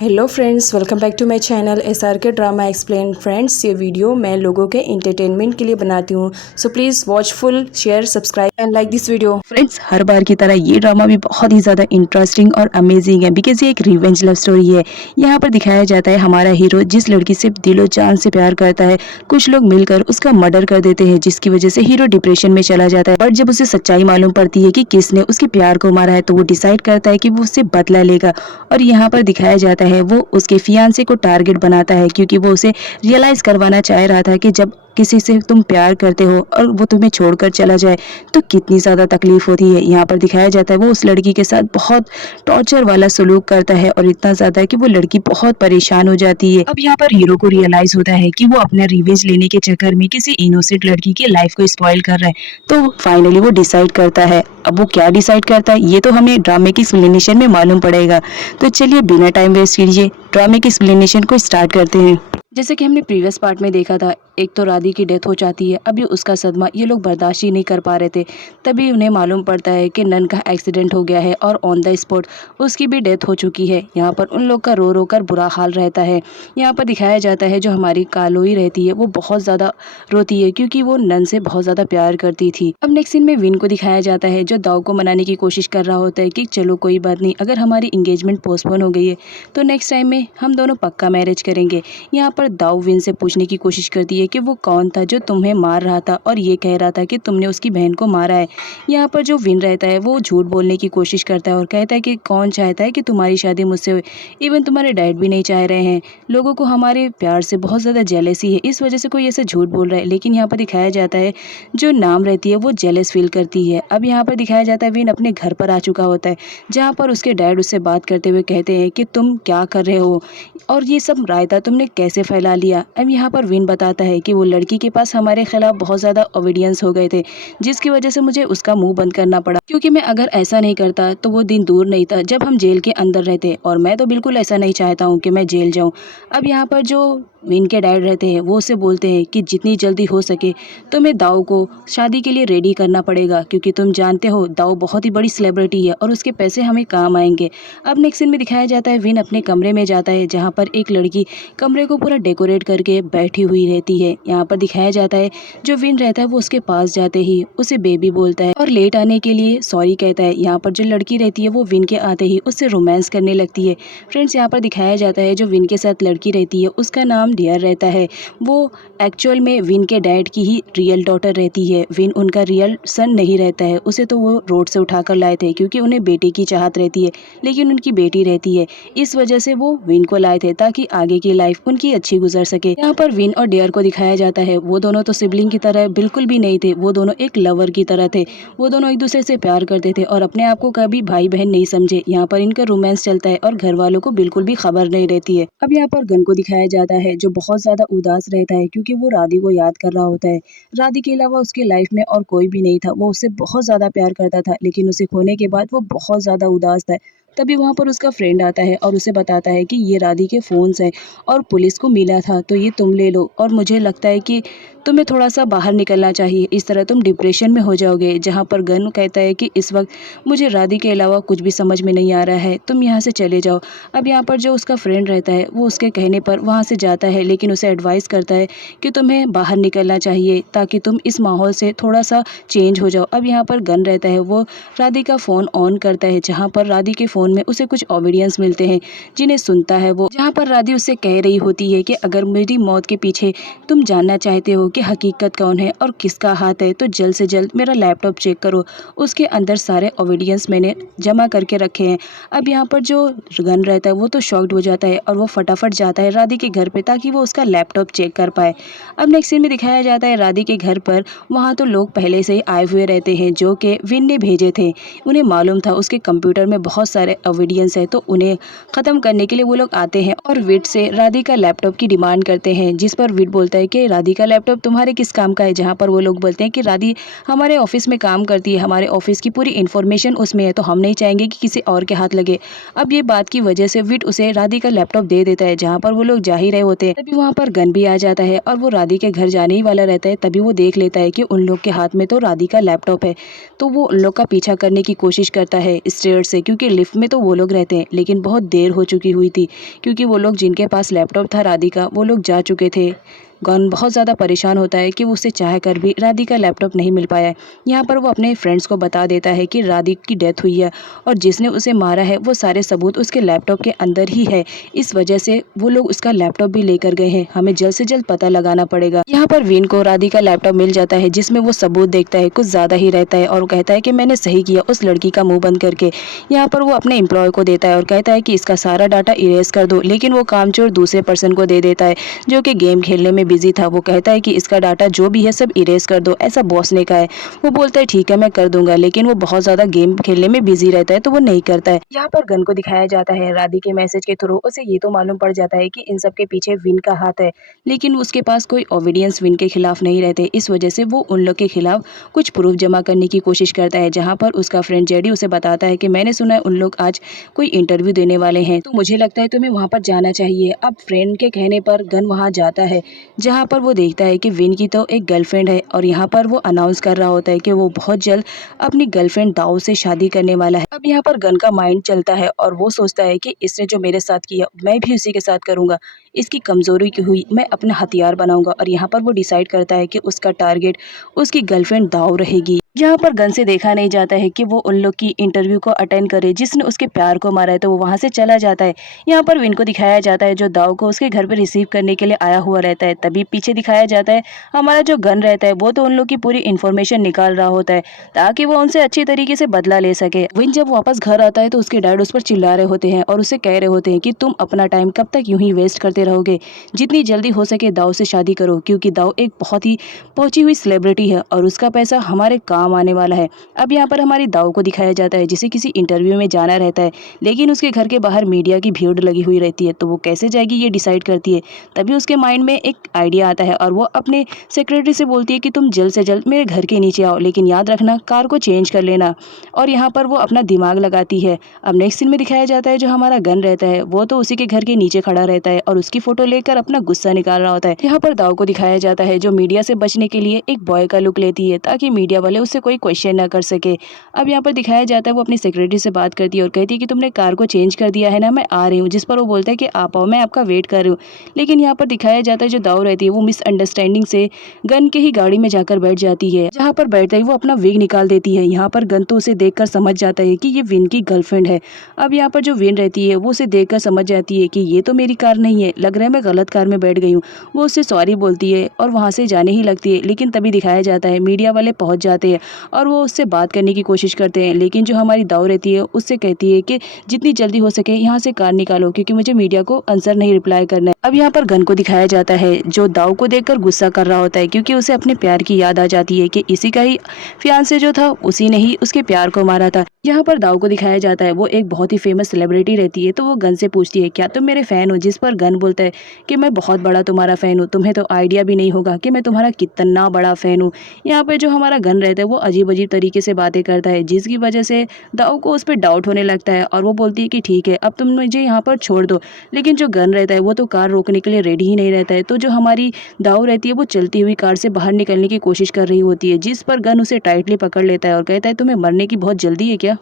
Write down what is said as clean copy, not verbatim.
Hello friends, welcome back to my channel SRK drama explain. Friends, ये video मैं लोगों के इंटरटेनमेंट के लिए बनाती हूँ, so please watch full, share, subscribe and like this video. Friends, हर बार की तरह ये ड्रामा भी बहुत ही ज़्यादा इंटरेस्टिंग और अमेजिंग है बिकॉज ये एक रिवेंज लव स्टोरी है। यहाँ पर दिखाया जाता है हमारा हीरो जिस लड़की से दिलो जान से प्यार करता है, कुछ लोग मिलकर उसका मर्डर कर देते हैं जिसकी वजह से हीरो डिप्रेशन में चला जाता है। बट जब उसे सच्चाई मालूम पड़ती है कि किसने उसके प्यार को मारा है तो वो डिसाइड करता है कि वो उससे बदला लेगा। और यहाँ पर दिखाया जाता है वो उसके फियांसे को टारगेट बनाता है क्योंकि वो उसे रियलाइज करवाना चाह रहा था कि जब किसी से तुम प्यार करते हो और वो तुम्हें छोड़कर चला जाए तो कितनी ज़्यादा तकलीफ होती है। यहाँ पर दिखाया जाता है वो उस लड़की के साथ बहुत टॉर्चर वाला सलूक करता है और इतना ज़्यादा कि वो लड़की बहुत परेशान हो जाती है। अब यहाँ पर हीरो को रियलाइज होता है कि वो अपना रिवेंज लेने के चक्कर में किसी इनोसेंट लड़की की लाइफ को स्पॉइल कर रहा है, तो फाइनली वो डिसाइड करता है। अब वो क्या डिसाइड करता है ये तो हमें ड्रामे की एक्सप्लेनेशन में मालूम पड़ेगा। तो चलिए बिना टाइम वेस्ट कीजिए ड्रामे की एक्सप्लेनेशन को स्टार्ट करते हैं। जैसे कि हमने प्रीवियस पार्ट में देखा था, एक तो राधी की डेथ हो जाती है। अभी उसका सदमा ये लोग बर्दाश्त ही नहीं कर पा रहे थे। तभी उन्हें मालूम पड़ता है कि नन का एक्सीडेंट हो गया है और ऑन द स्पॉट उसकी भी डेथ हो चुकी है। यहाँ पर उन लोग का रो रो कर बुरा हाल रहता है। यहाँ पर दिखाया जाता है जो हमारी कालोई रहती है वो बहुत ज़्यादा रोती है क्योंकि वो नन से बहुत ज़्यादा प्यार करती थी। अब नेक्स्ट सीन में विन को दिखाया जाता है जो दाऊ को मनाने की कोशिश कर रहा होता है कि चलो कोई बात नहीं, अगर हमारी इंगेजमेंट पोस्टपोन हो गई है तो नेक्स्ट टाइम में हम दोनों पक्का मैरिज करेंगे। यहाँ पर दाऊ विन से पूछने की कोशिश करती है कि वो कौन था जो तुम्हें मार रहा था और ये कह रहा था कि तुमने उसकी बहन को मारा है। यहाँ पर जो विन रहता है वो झूठ बोलने की कोशिश करता है और कहता है कि कौन चाहता है कि तुम्हारी शादी मुझसे हो, इवन तुम्हारे डैड भी नहीं चाह रहे हैं। लोगों को हमारे प्यार से बहुत ज़्यादा जेलसी है, इस वजह से कोई ऐसे झूठ बोल रहा है। लेकिन यहाँ पर दिखाया जाता है जो नाम रहती है वो जेलस फील करती है। अब यहाँ पर दिखाया जाता है विन अपने घर पर आ चुका होता है जहाँ पर उसके डैड उससे बात करते हुए कहते हैं कि तुम क्या कर रहे हो और ये सब रायता तुमने कैसे फैला लिया। अब यहाँ पर विन बताता है कि वो लड़की के पास हमारे खिलाफ बहुत ज़्यादा ओविडेंस हो गए थे जिसकी वजह से मुझे उसका मुंह बंद करना पड़ा, क्योंकि मैं अगर ऐसा नहीं करता तो वो दिन दूर नहीं था जब हम जेल के अंदर रहते और मैं तो बिल्कुल ऐसा नहीं चाहता हूँ कि मैं जेल जाऊँ। अब यहाँ पर जो विन के डैड रहते हैं वो उससे बोलते हैं कि जितनी जल्दी हो सके तुम्हें दाऊ को शादी के लिए रेडी करना पड़ेगा क्योंकि तुम जानते हो दाऊ बहुत ही बड़ी सेलिब्रिटी है और उसके पैसे हमें काम आएंगे। अब नेक्स्ट सीन में दिखाया जाता है विन अपने कमरे में जाता है जहाँ पर एक लड़की कमरे को पूरा डेकोरेट करके बैठी हुई रहती है। यहाँ पर दिखाया जाता है जो विन रहता है वो उसके पास जाते ही उसे बेबी बोलता है और लेट आने के लिए सॉरी कहता है। यहाँ पर जो लड़की रहती है वो विन के आते ही उससे रोमांस करने लगती है। फ्रेंड्स, यहाँ पर दिखाया जाता है जो विन के साथ लड़की रहती है उसका नाम डियर रहता है। वो एक्चुअल में विन के डैड की ही रियल डॉटर रहती है। विन उनका रियल सन नहीं रहता है, उसे तो वो रोड से उठाकर लाए थे क्योंकि उन्हें बेटे की चाहत रहती है, लेकिन उनकी बेटी रहती है, इस वजह से वो विन को लाए थे ताकि आगे की लाइफ उनकी अच्छी गुजर सके। यहाँ पर विन और डियर को दिखाया जाता है वो दोनों तो सिबलिंग की तरह बिल्कुल भी नहीं थे, वो दोनों एक लवर की तरह थे। वो दोनों एक दूसरे से प्यार करते थे और अपने आप को कभी भाई बहन नहीं समझे। यहाँ पर इनका रोमांस चलता है और घर वालों को बिल्कुल भी खबर नहीं रहती है। अब यहाँ पर गन को दिखाया जाता है जो बहुत ज्यादा उदास रहता है क्योंकि वो राधी को याद कर रहा होता है। राधी के अलावा उसकी लाइफ में और कोई भी नहीं था, वो उससे बहुत ज्यादा प्यार करता था लेकिन उसे खोने के बाद वो बहुत ज्यादा उदास था। तभी वहाँ पर उसका फ्रेंड आता है और उसे बताता है कि ये राधी के फ़ोन्स हैं और पुलिस को मिला था तो ये तुम ले लो और मुझे लगता है कि तुम्हें थोड़ा सा बाहर निकलना चाहिए, इस तरह तुम डिप्रेशन में हो जाओगे। जहाँ पर गन कहता है कि इस वक्त मुझे राधी के अलावा कुछ भी समझ में नहीं आ रहा है, तुम यहाँ से चले जाओ। अब यहाँ पर जो उसका फ्रेंड रहता है वो उसके कहने पर वहाँ से जाता है लेकिन उसे एडवाइस करता है कि तुम्हें बाहर निकलना चाहिए ताकि तुम इस माहौल से थोड़ा सा चेंज हो जाओ। अब यहाँ पर गन रहता है वो राधी का फ़ोन ऑन करता है जहाँ पर राधी के फ़ोन में उसे कुछ ऑडियंस मिलते हैं जिन्हें सुनता है वो, जहाँ पर राधी उससे कह रही होती है कि अगर मेरी मौत के पीछे तुम जानना चाहते हो कि हकीकत कौन है और किसका हाथ है तो जल्द से जल्द मेरा लैपटॉप चेक करो, उसके अंदर सारे ऑडियंस मैंने जमा करके रखे हैं। अब यहाँ पर जो गन रहता है वो तो शॉक्ड हो जाता है और वो फटाफट जाता है राधी के घर पे ताकि वो उसका लैपटॉप चेक कर पाए। अब नेक्स्ट सीन में दिखाया जाता है राधी के घर पर, वहाँ तो लोग पहले से ही आए हुए रहते हैं जो कि विन ने भेजे थे। उन्हें मालूम था उसके कंप्यूटर में बहुत सारे ऑडियंस है तो उन्हें ख़त्म करने के लिए वो लोग आते हैं और विट से राधी का लैपटॉप की डिमांड करते हैं, जिस पर विट बोलता है कि राधी का लैपटॉप लैपटॉप तुम्हारे किस काम का है? जहाँ पर वो लोग बोलते हैं कि राधी हमारे ऑफिस में काम करती है, हमारे ऑफिस की पूरी इन्फॉर्मेशन उसमें है, तो हम नहीं चाहेंगे कि किसी और के हाथ लगे। अब ये बात की वजह से विट उसे राधी का लैपटॉप दे देता है। जहाँ पर वो लोग जा ही रहे होते हैं तभी वहाँ पर गन भी आ जाता है और वो राधी के घर जाने ही वाला रहता है। तभी वो देख लेता है कि उन लोग के हाथ में तो राधी का लैपटॉप है, तो वो उन लोग का पीछा करने की कोशिश करता है स्टेयर से, क्योंकि लिफ्ट में तो वो लोग रहते हैं। लेकिन बहुत देर हो चुकी हुई थी, क्योंकि वो लोग जिनके पास लैपटॉप था राधी का, वो लोग जा चुके थे। गन बहुत ज़्यादा परेशान होता है कि वो उससे चाह कर भी राधी का लैपटॉप नहीं मिल पाया है। यहाँ पर वो अपने फ्रेंड्स को बता देता है कि राधी की डेथ हुई है और जिसने उसे मारा है वो सारे सबूत उसके लैपटॉप के अंदर ही है। इस वजह से वो लोग उसका लैपटॉप भी लेकर गए हैं, हमें जल्द से जल्द पता लगाना पड़ेगा। यहाँ पर विन को राधी का लैपटॉप मिल जाता है, जिसमें वो सबूत देखता है, कुछ ज़्यादा ही रहता है, और वो कहता है कि मैंने सही किया उस लड़की का मुंह बंद करके। यहाँ पर वो अपने एम्प्लॉय को देता है और कहता है कि इसका सारा डाटा इरेज कर दो, लेकिन वो कामचोर दूसरे पर्सन को दे देता है जो कि गेम खेलने में बिजी था। वो कहता है कि इसका डाटा जो भी है सब इरेज कर दो, ऐसा बॉस ने कहा है। वो बोलता है ठीक है मैं कर दूंगा, लेकिन वो बहुत ज्यादा गेम खेलने में बिजी रहता है तो वो नहीं करता है। यहाँ पर गन को दिखाया जाता है राधी के मैसेज के थ्रू उसे ये तो मालूम पड़ जाता है कि इन सब के पीछे विन का हाथ है, लेकिन उसके पास कोई एविडेंस विन के खिलाफ नहीं रहते। इस वजह से वो उन लोग के खिलाफ कुछ प्रूफ जमा करने की कोशिश करता है। जहाँ पर उसका फ्रेंड जेडी उसे बताता है कि मैंने सुना है उन लोग आज कोई इंटरव्यू देने वाले हैं, तो मुझे लगता है तुम्हें वहाँ पर जाना चाहिए। अब फ्रेंड के कहने पर गन वहाँ जाता है, जहाँ पर वो देखता है कि विन की तो एक गर्लफ्रेंड है, और यहाँ पर वो अनाउंस कर रहा होता है कि वो बहुत जल्द अपनी गर्लफ्रेंड दाऊ से शादी करने वाला है। अब यहाँ पर गन का माइंड चलता है और वो सोचता है कि इसने जो मेरे साथ किया मैं भी उसी के साथ करूंगा, इसकी कमजोरी की हुई मैं अपना हथियार बनाऊंगा। और यहाँ पर वो डिसाइड करता है कि उसका टारगेट उसकी गर्लफ्रेंड दाऊ रहेगी। यहाँ पर गन से देखा नहीं जाता है कि वो उन लोग की इंटरव्यू को अटेंड करे जिसने उसके प्यार को मारा है, तो वो वहाँ से चला जाता है। यहाँ पर विन को दिखाया जाता है जो दाऊ को उसके घर पर रिसीव करने के लिए आया हुआ रहता है। तभी पीछे दिखाया जाता है हमारा जो गन रहता है वो तो उन लोग की पूरी इन्फॉर्मेशन निकाल रहा होता है ताकि वो उनसे अच्छी तरीके से बदला ले सके। विन जब वापस घर आता है तो उसके डैड उस पर चिल्ला रहे होते हैं और उसे कह रहे होते हैं कि तुम अपना टाइम कब तक यूं ही वेस्ट करते रहोगे, जितनी जल्दी हो सके दाऊ से शादी करो, क्योंकि दाऊ एक बहुत ही पहुंची हुई सेलिब्रिटी है और उसका पैसा हमारे काम आने वाला है। अब यहाँ पर हमारी दाऊ को दिखाया जाता है जिसे किसी इंटरव्यू में जाना रहता है, लेकिन उसके घर के बाहर मीडिया की भीड़ लगी हुई रहती है, तो वो कैसे जाएगी ये डिसाइड करती है। तभी उसके माइंड में एक आइडिया आता है और वो अपने सेक्रेटरी से बोलती है कि तुम जल्द से जल्द मेरे घर के नीचे आओ, लेकिन याद रखना कार को चेंज कर लेना। और यहाँ पर वो अपना दिमाग लगाती है। अब नेक्स्ट सीन में दिखाया जाता है जो हमारा गन रहता है वो तो उसी के घर के नीचे खड़ा रहता है और उसकी फोटो लेकर अपना गुस्सा निकाल रहा होता है। यहाँ पर दाऊ को दिखाया जाता है जो मीडिया से बचने के लिए एक बॉय का लुक लेती है ताकि मीडिया वाले उससे कोई क्वेश्चन ना कर सके। अब यहाँ पर दिखाया जाता है वो अपनी सेक्रेटरी से बात करती है और कहती है कि तुमने कार को चेंज कर दिया है ना, मैं आ रही हूँ। जिस पर वो बोलता है कि आप आओ, मैं आपका वेट कर रही हूँ। लेकिन यहाँ पर दिखाया जाता है जो दाऊ रहती है वो मिसअंडरस्टैंडिंग से गन के ही गाड़ी में जाकर बैठ जाती है। जहाँ पर बैठते ही वो अपना विग निकाल देती है। यहाँ पर गन तो उसे देखकर समझ जाता है कि ये विन की गर्लफ्रेंड है। अब यहाँ पर जो विन रहती है वो उसे देखकर समझ जाती है कि ये तो मेरी कार नहीं है, लग रहा है मैं गलत कार में बैठ गई हूँ। वो उससे सॉरी बोलती है और वहाँ से जाने ही लगती है, लेकिन तभी दिखाया जाता है मीडिया वाले पहुँच जाते हैं और वो उससे बात करने की कोशिश करते हैं। लेकिन जो हमारी दाऊ रहती है उससे कहती है कि जितनी जल्दी हो सके यहाँ से कार निकालो, क्योंकि मुझे मीडिया को आंसर नहीं रिप्लाई करना है। अब यहाँ पर गन को दिखाया जाता है जो दाऊ को देखकर गुस्सा कर रहा होता है, क्योंकि उसे अपने प्यार की याद आ जाती है कि इसी का ही फियांसे जो था उसी ने ही उसके प्यार को मारा था। यहाँ पर दाऊ को दिखाया जाता है वो एक बहुत ही फेमस सेलिब्रिटी रहती है, तो वो गन से पूछती है क्या तुम मेरे फैन हो, जिस पर गन बोलता है कि मैं बहुत बड़ा तुम्हारा फैन हूँ, तुम्हें तो आइडिया भी नहीं होगा कि मैं तुम्हारा कितना बड़ा फैन हूँ। यहाँ पर जो हमारा गन रहता है वो अजीब अजीब तरीके से बातें करता है, जिसकी वजह से दाऊ को उस पर डाउट होने लगता है और वो बोलती है कि ठीक है अब तुम मुझे यहाँ पर छोड़ दो। लेकिन जो गन रहता है वो तो कार रोकने के लिए रेडी ही नहीं रहता है, तो जो हमारी दाऊ रहती है वो चलती हुई कार से बाहर निकलने की कोशिश कर रही होती है, जिस पर गन उसे टाइटली पकड़ लेता है और कहता है तुम्हें मरने की बहुत जल्दी है क्या।